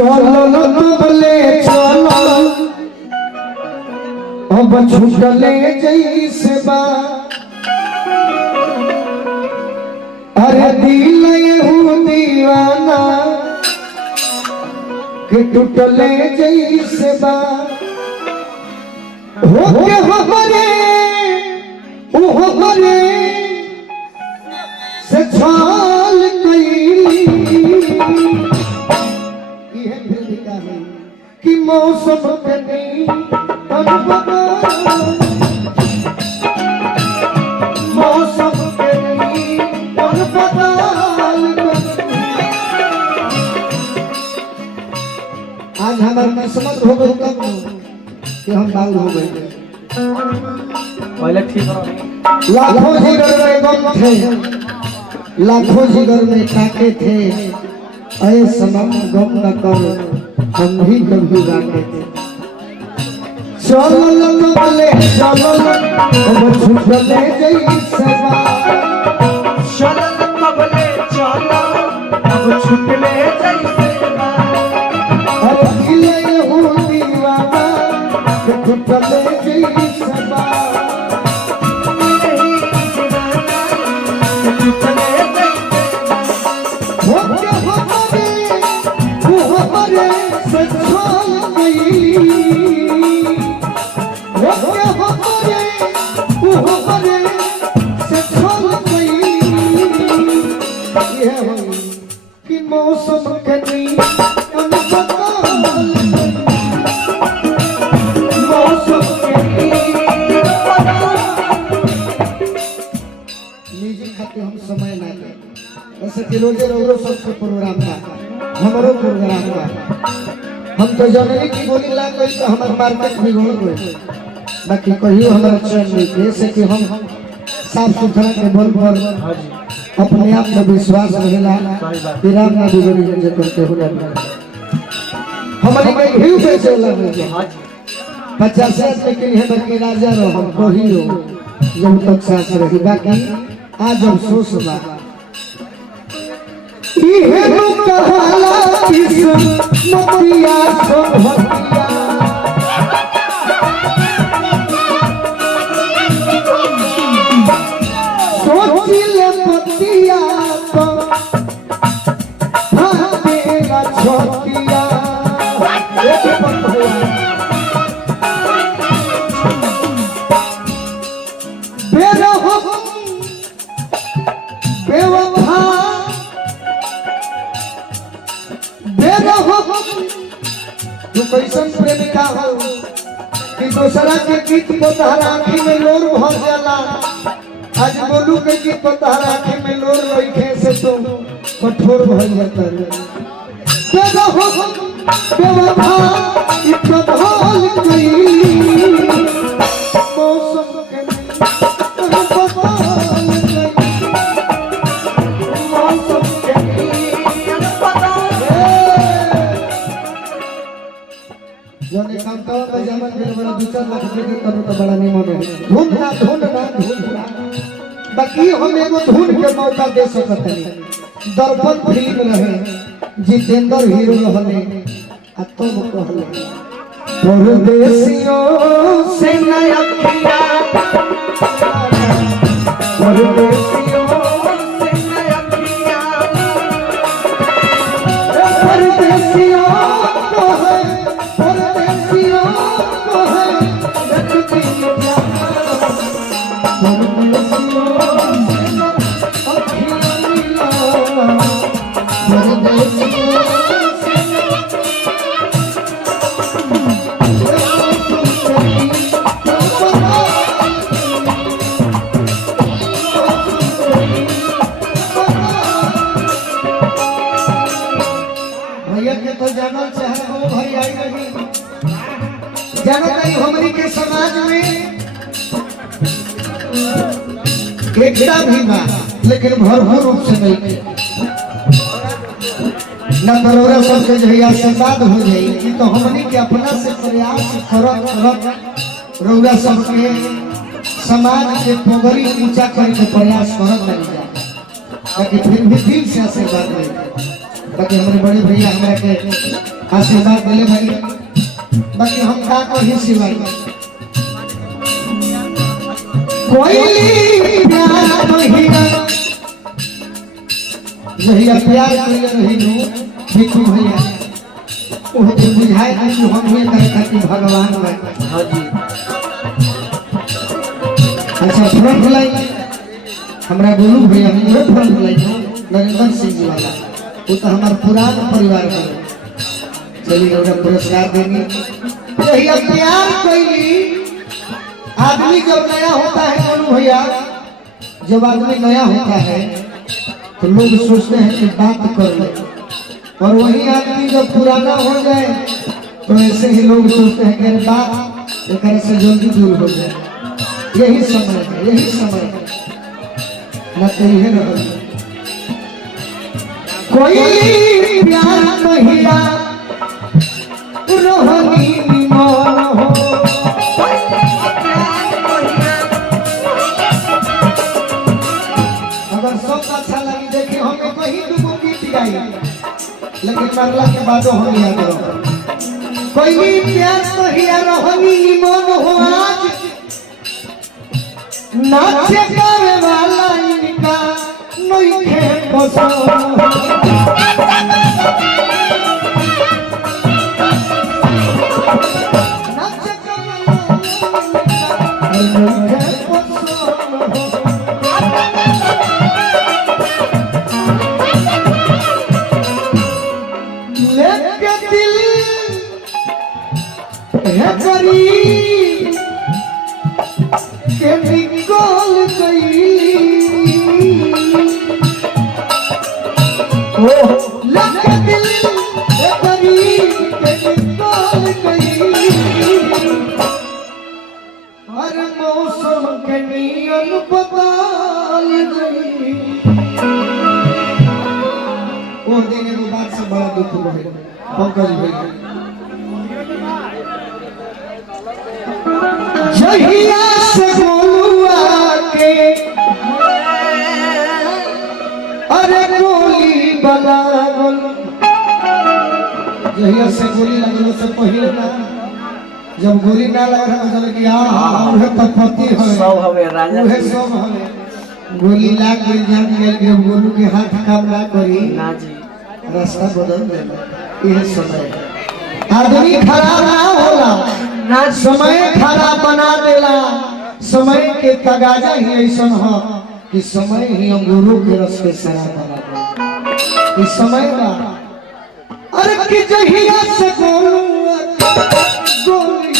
चलो बोले चलो अब छूटले जैसे बा अरे दिल यहू दीवाना के टूटले जैसे बा हो के हमरे से छाल कई कि मौसम के नहीं मौसम के नहीं आज हमारी किस्मत हो गई कब कि हम बाउल हो गए पहले ठीक लाखों जिगर में गम थे लाखों जिगर में काटे थे ऐ सनम गम न कर हम भी कभी गाते थे चलो बोले चलो अब छूटले जैसे बा चलो बोले चलो अब छूटले जैसे बा अब दिल यहू दीवाना के टूटले जैसे बा कि मौसम के नहीं मौसम के म्यूजिक खाते हम समय ना दें ऐसे कि रोजे रोज सबके प्रोग्राम था हमारो प्रोग्राम था हम तो जनवरी की गोली लाग गई तो हमारे मार्केट में घोड़ गए बाकी कहियो हमारा चैन नहीं जैसे कि हम साफ सुथरा के बल पर अपने आप में विश्वास रहेला कि राम ना बिगड़ी जे करते हो हमारे कहीं हिल पे चला है 50 आदमी के लिए बाकी राजा रहो हम कहियो जब तक सांस रही बाकी आज अफसोस बा इहे नु कहाला किस मतिया सोहतिया सोचिले पतिया तो भागेगा छोटिया बेरहो बेवफा बेरहो तू कैसन प्रेमिका हो कि दूसरा के गीत को तहरा आँखी में लोर भर जाला आज बोलू के कि तोहरा आँखी में लोर लइखे से तो कठोर भइल जाता रे बेवफा बेवफा ई प्रभाल गई मौसम के मौसम के जोने काम तो जमन बिल बड़ा 2-4 लाख रुपए करो तो बड़ा नहीं मने धुन ना बाकी हम एगो धुन के मौका दे सकत नहीं दर्पण फिल्म रहे जितेंद्र हीरो रहले आ तब कहले परदेसियों से नया पिया परदेसियों से नया पिया परदेसियों को है परदेसियों को है रखती तो जानल चाहे वो भाई आई नहीं जाना नहीं हमरी के समाज में एकता भी बा लेकिन भरपूर रूप से नहीं न करोड़ा सबके जहिया से बात हो जाई तो हमनी के अपना से प्रयास करत रौरा सबके समाज के पगड़ी ऊंचा करके प्रयास करत रही जा ताकि फिर भी दिल से आशीर्वाद मिले बाकी हमारे बड़े भैया हमरा के आशीर्वाद दिले भाई बाकी हम का कही सिवाय कोई प्यार नहीं भैया प्यार करिए रही नु बिल्कुल भैया वो तो बुझाए कि हम ये करे खातिर भगवान में हाँ जी अच्छा फ्रंट लाइन हमरा गोलू भैया हमरे फ्रंट लाइन नरेंद्र सिंह जी वाला वो तो हमारा पुराना परिवार है चलिए उन्हें पुरस्कार देंगे भैया प्यार कोई आदमी जब नया होता है गोलू भैया जब आदमी नया होता है तो लोग सोचते हैं कि बात कर ले और वही आदमी जब पुराना हो जाए तो ऐसे ही लोग सोचते हैं कि बात एक से जल्दी दूर हो जाए यही समय है न तो यही रह कोई प्यार कहिया रोहनी मन हो अगर सब अच्छा लगी देखिए हमें कहीं दुगो गीत गाई लेकिन मरला के बादो हम याद रहो कोई प्यार कहिया रोहनी मन हो आज नाचे गावे वाला इनका नहीं खे पसंद नाचे गावे वाला नहीं खे पसंद लेके दिल है करीब के निकल गई लगे दिल करीब के निकल गई हर मौसम के नियम बदल गई वो देने के बाद से बड़ा दुख हुआ पंकज भाई जहिया से बोलुआ के अरे गोली बलागल जहिया से गोली लगल से पहले ना जब गोली ना लगा मतलब कि उहे पति है सब हवे राजा उहे सब हवे गोली लाग गई जान गेल के गोलू के हाथ काम ना करी ना जी रास्ता बदल देला यह समय आदमी खराब ना होला ना समय खराब बना देला समय के तगाजा ही ऐसा हो कि समय ही अंगूरों के रस के शराब बना दे इस समय का अरे कि जहिया से गोलू गोली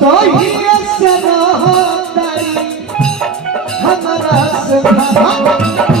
तो ही से रहो तारी हमारा से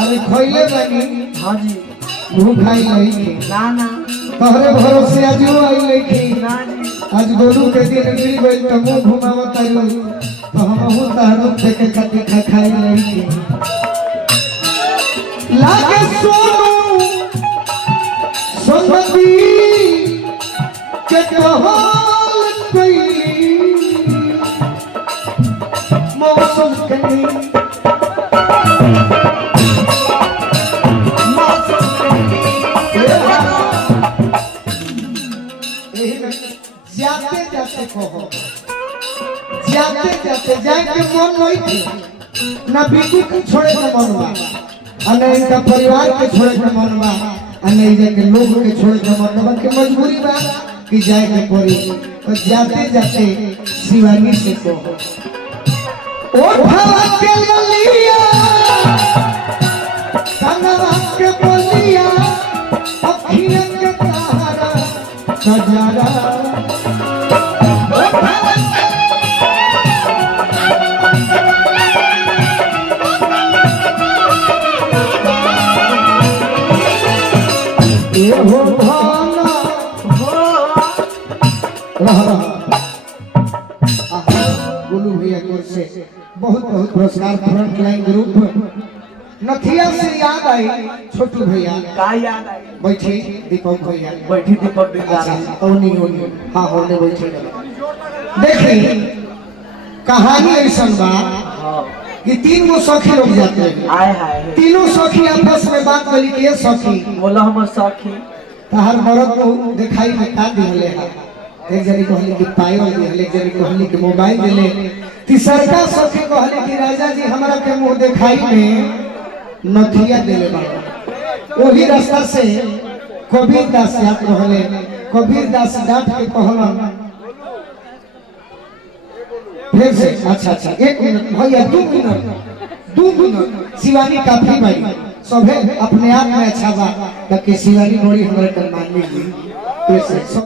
अरे खोइले बनी हाँ जी भूख आई नहीं ना ना तोहरे भरोसे आज आई नहीं ना जी आज गोलू के दिन गिर गई तो मुंह घुमावत आइलो तो हमहु तहरो फेंके खातिर खाई नहीं लागे सोनू सोनबी के कहल कई मौसम के जाते जाते कहो जाते जाते जाए के मन नहीं थी ना बिल्कुल के छोड़े के मन बा अने इनका परिवार के छोड़े के मन बा अने इनके लोग के छोड़े के मन बा के मजबूरी बा कि जाए के पड़ी तो जाते जाते शिवानी से कहो ओ भावा के ललिया कनवा के बोलिया अखियां के तारा सजारा ये हो भाना हो रहा गोलू भैया को से बहुत बहुत पुरस्कार फ्रंट लाइन ग्रुप नथिया से याद आई छोटू भैया का याद आई बैठी दीपक भैया बैठी दीपक अच्छा दिलदार ओनी ओनी हाँ होने बैठे देखी कहानी ऐसा बा हाँ कि 3 गो सखी लोग जाते हैं आए हाय तीनों सखी आपस में बात करी कि ये सखी बोला हमर सखी तहर मरद को दिखाई में का दिहले है एक जनी कहली कि पायल दिहले एक जनी कहली कि मोबाइल दिले तीसरका सखी कहली कि राजा जी हमरा के मुंह दिखाई में नथिया दिले बा वही रास्ता से कबीर दास याद रहले कबीर दास डांट के कहलन फिर से अच्छा 1 मिनट भैया 2 मिनट शिवानी काफी भाई सभे अपने आप में अच्छा बा कि शिवानी बड़ी हमारे कर मान लीजिए